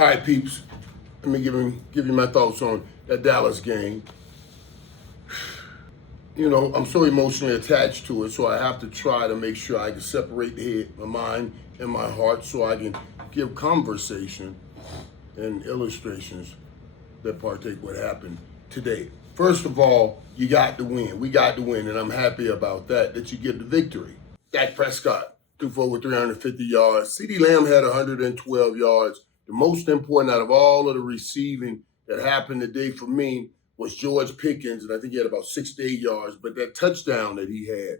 All right, peeps. Let me give you my thoughts on that Dallas game. I'm so emotionally attached to it, so I have to try to make sure I can separate the head, my mind, and my heart, so I can give conversation and illustrations that partake what happened today. First of all, you got the win. We got the win, and I'm happy about that. That you get the victory. Dak Prescott threw for over 350 yards. CeeDee Lamb had 112 yards. The most important out of all of the receiving that happened today for me was George Pickens, and I think he had about 68 yards. But that touchdown that he had,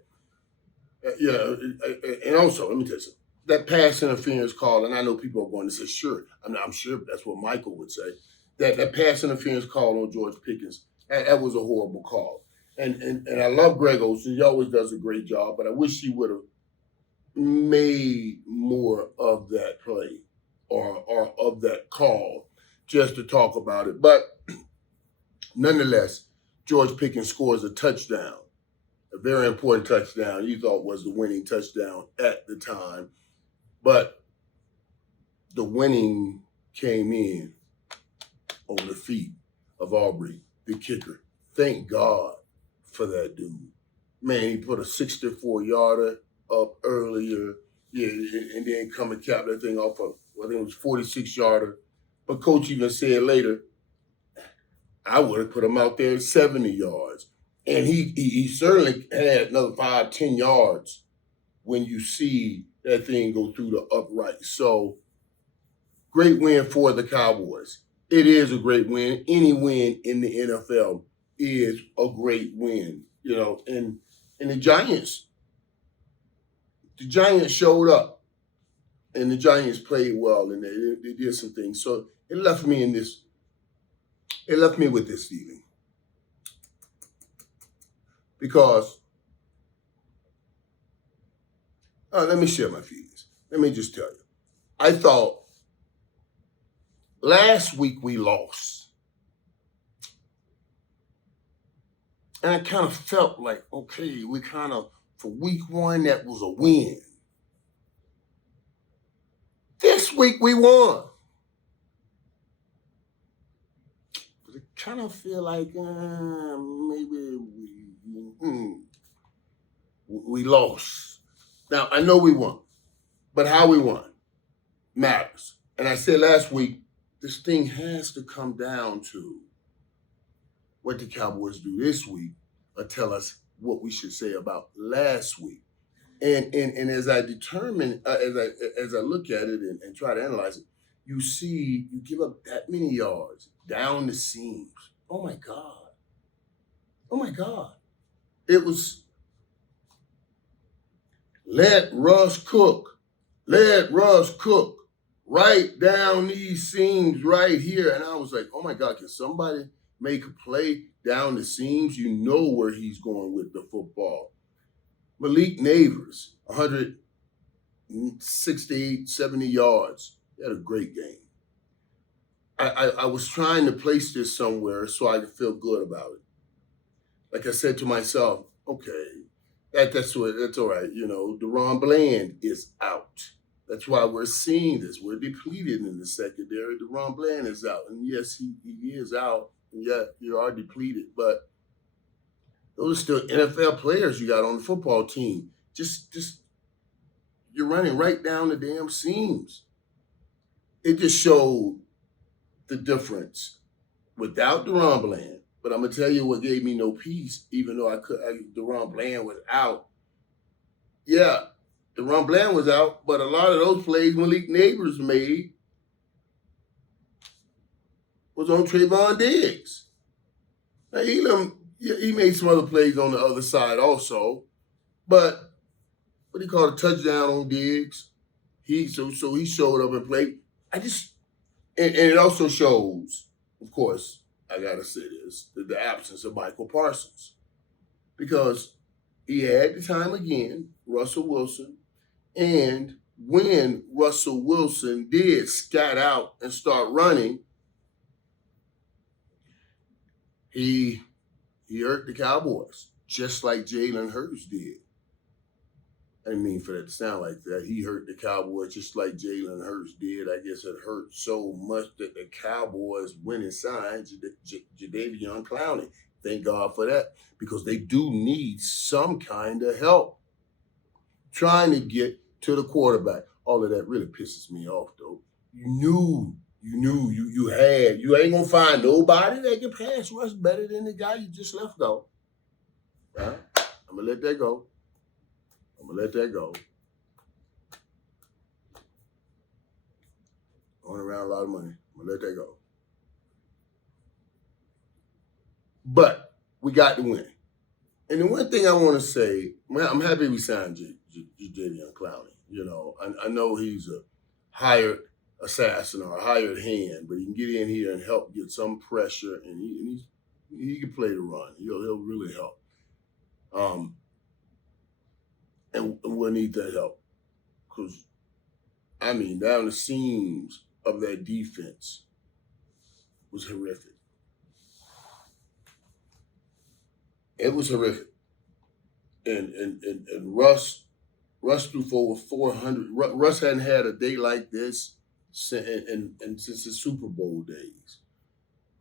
and also, let me tell you something. That pass interference call, and I know people are going to say, sure, I'm sure that's what Michael would say. That pass interference call on George Pickens, that was a horrible call. And I love Greg Olsen. He always does a great job, but I wish he would have made more of that play or of that call just to talk about it. But nonetheless, George Pickens scores a touchdown, a very important touchdown. You thought was the winning touchdown at the time. But the winning came in over the feet of Aubrey, the kicker. Thank God for that dude. Man, he put a 64-yarder up earlier, and then come and cap that thing off of, I think it was 46-yarder. But coach even said later, I would have put him out there at 70 yards. And he certainly had another 5-10 yards when you see that thing go through the upright. So great win for the Cowboys. It is a great win. Any win in the NFL is a great win, and the Giants showed up, and the Giants played well, and they did some things. So it left me with this feeling. Because, let me share my feelings. Let me just tell you. I thought last week we lost. And I kind of felt like, okay, for week one, that was a win. This week we won. But I kind of feel like maybe we lost. Now, I know we won, but how we won matters. And I said last week, this thing has to come down to what the Cowboys do this week or tell us what we should say about last week. And as I determine, as I look at it and try to analyze it, you see you give up that many yards down the seams. Oh my God. It was let Russ cook right down these seams right here. And I was like, oh my God, can somebody make a play down the seams? You know where he's going with the football. Malik Neighbors, 168, 70 yards. He had a great game. I was trying to place this somewhere so I could feel good about it. Like I said to myself, okay, that's all right. DeRon Bland is out. That's why we're seeing this. We're depleted in the secondary. DeRon Bland is out. And yes, he is out. And yeah, you are depleted. But those are still NFL players you got on the football team. Just you're running right down the damn seams. It just showed the difference without DeRon Bland. But I'm going to tell you what gave me no peace, even though DeRon Bland was out. Yeah, DeRon Bland was out, but a lot of those plays Malik Neighbors made was on Trayvon Diggs. Now, he made some other plays on the other side also, but what he called a touchdown on Diggs. So he showed up and played. And it also shows, of course, I gotta say this, the absence of Michael Parsons. Because he had the time again, Russell Wilson, and when Russell Wilson did scat out and start running, he hurt the Cowboys, just like Jalen Hurts did. I didn't mean for that to sound like that. He hurt the Cowboys just like Jalen Hurts did. I guess it hurt so much that the Cowboys went and signed Jadeveon Clowney. Thank God for that because they do need some kind of help trying to get to the quarterback. All of that really pisses me off, though. You ain't gonna find nobody that can pass rush better than the guy you just left go. Right? I'm gonna let that go. Going around a lot of money. I'm gonna let that go. But we got the win. And the one thing I want to say, man, I'm happy we signed Jadeveon Clowney. You know, I know he's a hired assassin or a hired hand, but he can get in here and help get some pressure, and he can play the run. He'll really help. Um, and we'll need that help because I mean, down the seams of that defense was horrific. It was horrific. And Russ threw for over 400. Russ hadn't had a day like this since the Super Bowl days.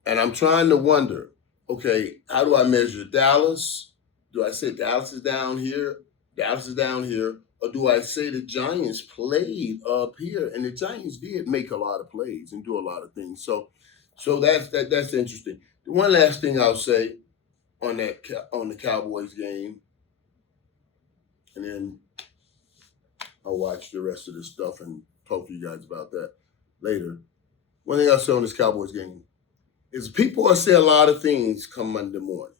And I'm trying to wonder, okay, how do I measure Dallas? Do I say Dallas is down here? Dallas is down here. Or do I say the Giants played up here? And the Giants did make a lot of plays and do a lot of things. So that's interesting. One last thing I'll say on the Cowboys game, and then I'll watch the rest of this stuff and talk to you guys about that later. One thing I'll say on this Cowboys game is people will say a lot of things come Monday morning.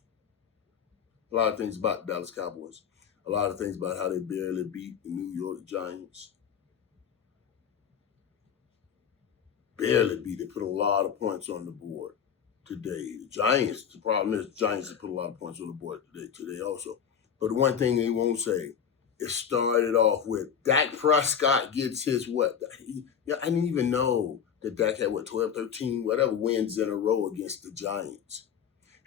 A lot of things about the Dallas Cowboys. A lot of things about how they barely beat the New York Giants. Barely beat. They put a lot of points on the board today. The problem is the Giants have put a lot of points on the board today also. But the one thing they won't say, it started off with Dak Prescott gets his what? I didn't even know that Dak had 12, 13, whatever wins in a row against the Giants.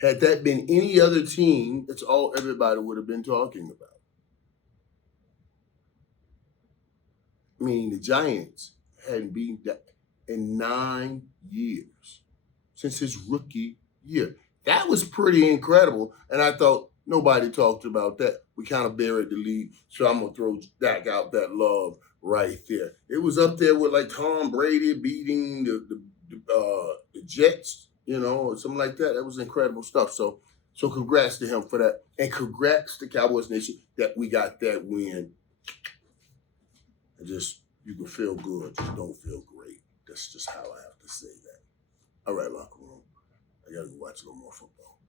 Had that been any other team, that's all everybody would have been talking about. I mean, the Giants hadn't beaten Dak in 9 years since his rookie year. That was pretty incredible. And I thought nobody talked about that. We kind of buried the lead. So I'm going to throw Dak out that love right there. It was up there with like Tom Brady beating the Jets, or something like that. That was incredible stuff. So congrats to him for that. And congrats to Cowboys Nation that we got that win. And you can feel good, just don't feel great. That's just how I have to say that. All right, locker room. I got to go watch a little more football.